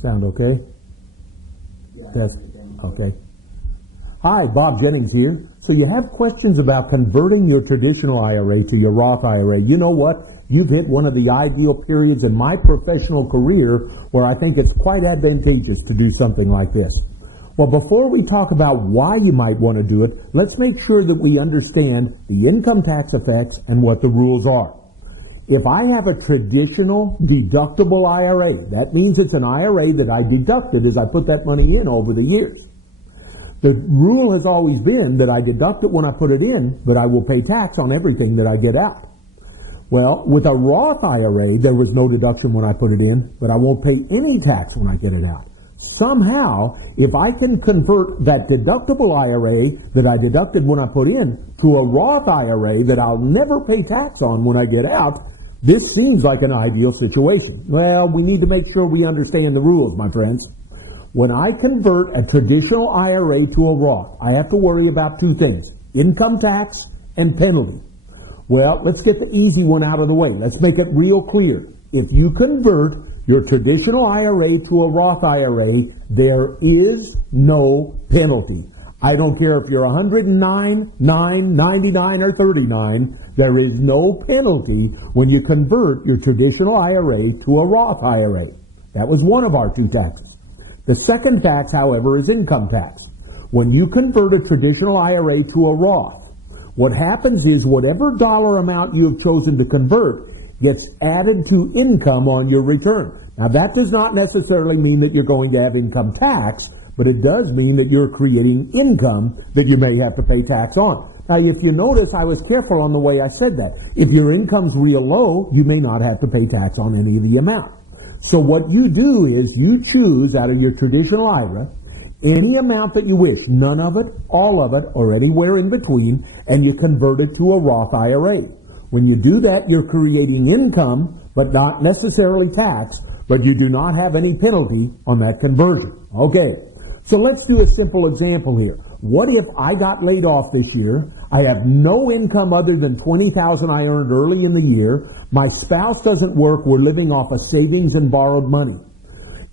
Sound okay? Test. Okay. Hi, Bob Jennings here. So you have questions about converting your traditional IRA to your Roth IRA. You know what? You've hit one of the ideal periods in my professional career where I think it's quite advantageous to do something like this. Well, before we talk about why you might want to do it, let's make sure that we understand the income tax effects and what the rules are. If I have a traditional deductible IRA, that means it's an IRA that I deducted as I put that money in over the years. The rule has always been that I deduct it when I put it in, but I will pay tax on everything that I get out. Well, with a Roth IRA, there was no deduction when I put it in, but I won't pay any tax when I get it out. Somehow, if I can convert that deductible IRA that I deducted when I put in to a Roth IRA that I'll never pay tax on when I get out, this seems like an ideal situation. Well, we need to make sure we understand the rules, my friends. When I convert a traditional IRA to a Roth, I have to worry about two things: income tax and penalty. Well, let's get the easy one out of the way. Let's make it real clear. If you convert your traditional IRA to a Roth IRA, there is no penalty. I don't care if you're 109, 9, 99, or 39, there is no penalty when you convert your traditional IRA to a Roth IRA. That was one of our two taxes. The second tax, however, is income tax. When you convert a traditional IRA to a Roth, what happens is whatever dollar amount you have chosen to convert gets added to income on your return. Now, that does not necessarily mean that you're going to have income tax, but it does mean that you're creating income that you may have to pay tax on. Now, if you notice, I was careful on the way I said that. If your income's real low, you may not have to pay tax on any of the amount. So what you do is you choose out of your traditional IRA any amount that you wish, none of it, all of it, or anywhere in between, and you convert it to a Roth IRA. When you do that, you're creating income, but not necessarily tax, but you do not have any penalty on that conversion. Okay, so let's do a simple example here. What if I got laid off this year? I have no income other than $20,000 I earned early in the year. My spouse doesn't work. We're living off of savings and borrowed money.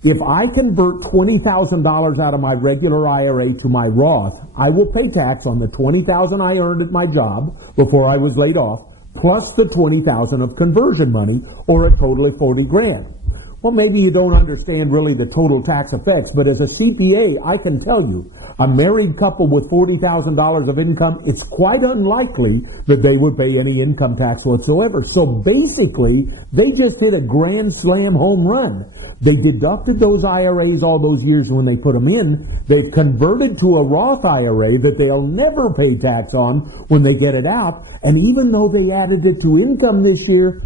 If I convert $20,000 out of my regular IRA to my Roth, I will pay tax on the $20,000 I earned at my job before I was laid off, plus the $20,000 of conversion money, or a total of $40,000. Well, maybe you don't understand really the total tax effects, but as a CPA, I can tell you, a married couple with $40,000 of income, it's quite unlikely that they would pay any income tax whatsoever. So basically, they just hit a grand slam home run. They deducted those IRAs all those years when they put them in. They've converted to a Roth IRA that they'll never pay tax on when they get it out. And even though they added it to income this year,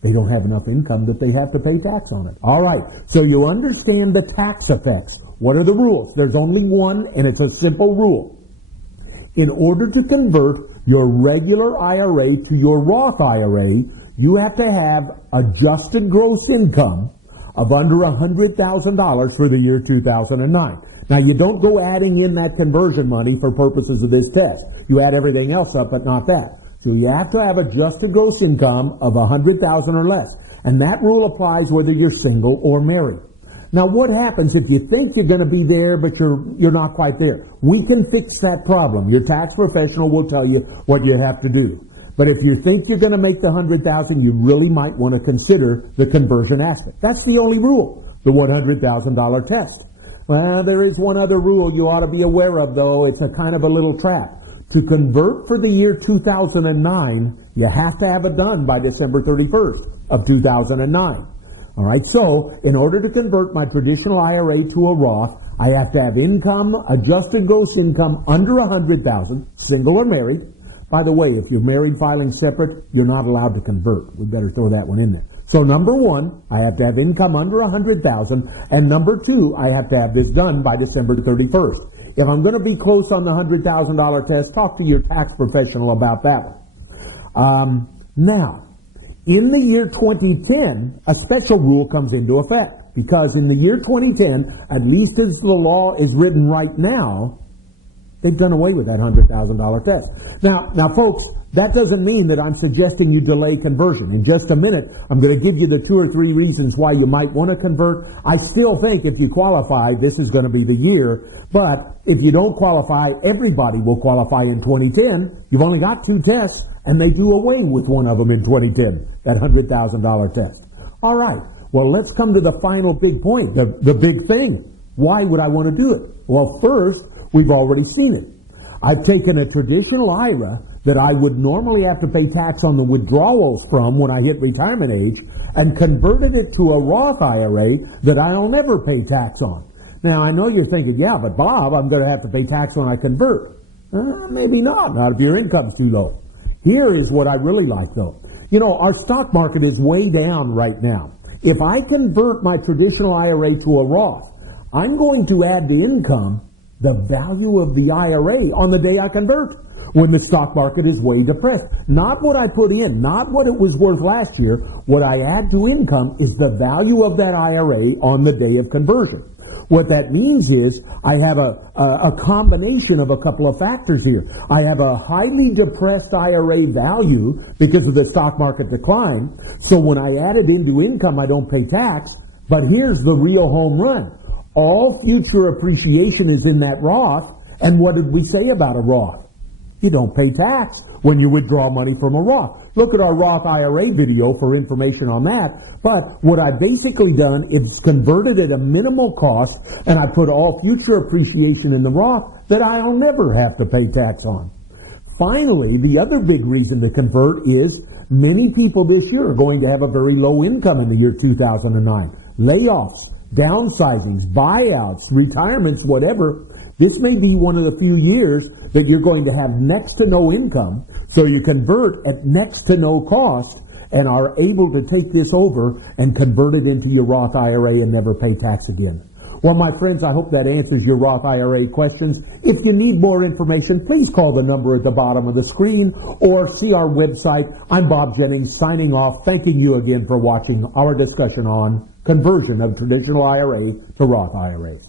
they don't have enough income that they have to pay tax on it. All right, so you understand the tax effects. What are the rules? There's only one, and it's a simple rule. In order to convert your regular IRA to your Roth IRA, you have to have adjusted gross income of under $100,000 for the year 2009. Now, you don't go adding in that conversion money for purposes of this test. You add everything else up, but not that. So you have to have adjusted gross income of $100,000 or less. And that rule applies whether you're single or married. Now, what happens if you think you're going to be there, but you're not quite there? We can fix that problem. Your tax professional will tell you what you have to do. But if you think you're going to make the $100,000, you really might want to consider the conversion aspect. That's the only rule, the $100,000 test. Well, there is one other rule you ought to be aware of, though. It's a kind of a little trap. To convert for the year 2009, you have to have it done by December 31st of 2009. All right, so in order to convert my traditional IRA to a Roth, I have to have income, adjusted gross income under $100,000, single or married. By the way, if you're married filing separate, you're not allowed to convert. We better throw that one in there. So number one, I have to have income under $100,000, and number two, I have to have this done by December 31st. If I'm going to be close on the $100,000 test, talk to your tax professional about that one. Now, in the year 2010, a special rule comes into effect, because in the year 2010, at least as the law is written right now, They've done away with that $100,000 test. Now, folks, that doesn't mean that I'm suggesting you delay conversion. In just a minute, I'm going to give you the 2 or 3 reasons why you might want to convert. I still think if you qualify, this is going to be the year. But if you don't qualify, everybody will qualify in 2010. You've only got 2 tests, and they do away with one of them in 2010, that $100,000 test. All right. Well, let's come to the final big point, the big thing. Why would I want to do it? Well, first, we've already seen it. I've taken a traditional IRA that I would normally have to pay tax on the withdrawals from when I hit retirement age and converted it to a Roth IRA that I'll never pay tax on. Now, I know you're thinking, yeah, but Bob, I'm going to have to pay tax when I convert. Maybe not if your income's too low. Here is what I really like, though. You know, our stock market is way down right now. If I convert my traditional IRA to a Roth, I'm going to add the income, the value of the IRA on the day I convert, when the stock market is way depressed. Not what I put in, not what it was worth last year. What I add to income is the value of that IRA on the day of conversion. What that means is I have a combination of a couple of factors here. I have a highly depressed IRA value because of the stock market decline. So when I add it into income, I don't pay tax. But here's the real home run. All future appreciation is in that Roth. And what did we say about a Roth? You don't pay tax when you withdraw money from a Roth. Look at our Roth IRA video for information on that. But what I've basically done is converted at a minimal cost, and I put all future appreciation in the Roth that I'll never have to pay tax on. Finally, the other big reason to convert is many people this year are going to have a very low income in the year 2009. Layoffs, downsizings, buyouts, retirements, whatever. This may be one of the few years that you're going to have next to no income, so you convert at next to no cost and are able to take this over and convert it into your Roth IRA and never pay tax again. Well, my friends, I hope that answers your Roth IRA questions. If you need more information, please call the number at the bottom of the screen or see our website. I'm Bob Jennings signing off, thanking you again for watching our discussion on conversion of traditional IRA to Roth IRAs.